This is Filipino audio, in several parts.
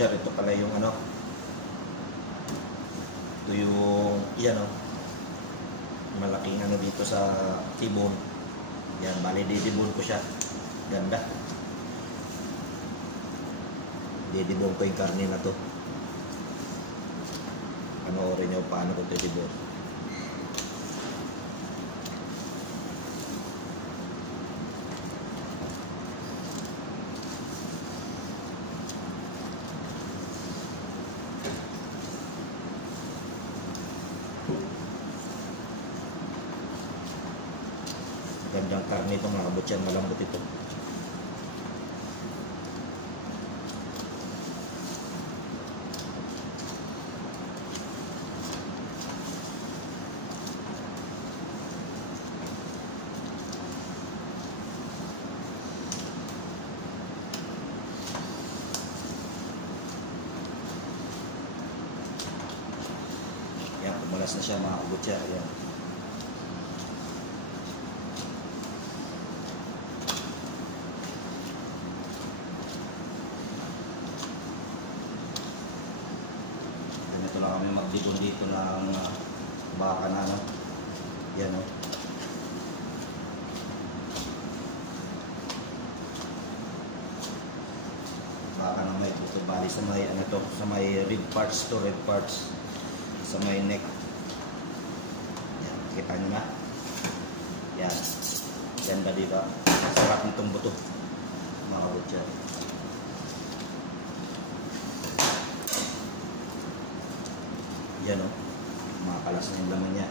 butcher, ito pala yung ano, ito yung, yan o, malaking ano dito sa tibon. Yan, bali didibon ko siya. Ganda. Didibon ko yung karne na to. Panoorin nyo paano ko didibon. Gandang karne ito mga kabutcher, malambot ito. Yan, pumulas na siya mga kabutcher. Yan. Ito lang kami magdibon dito ng baka na ano. Yan o. Baka na may puto bali sa may ano to, sa may rib parts to, rib parts. Sa may neck. Yan, kita nyo na. Yan. Ganda diba? Sarap nitong buto. Mga kabutcher. Yan o, makalas na yung laman niya.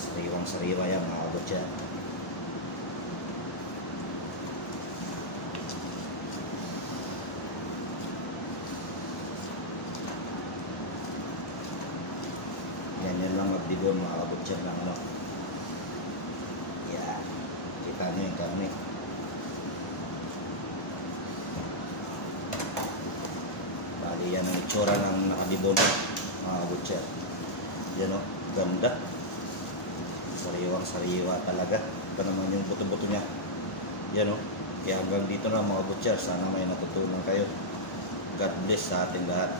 Sariwang sariwa yan mga kabutcher. Yan lang magdibon mga kabutcher lang ano. Yan, kita nyo yung karne. Yan ang itsura ng nakadibon mga butcher. Yan o, ganda. Sariwang sariwa talaga. Ito naman yung buto-buto niya. Yan o. Kaya hanggang dito na mga butcher. Sana may natutunan kayo. God bless sa ating lahat.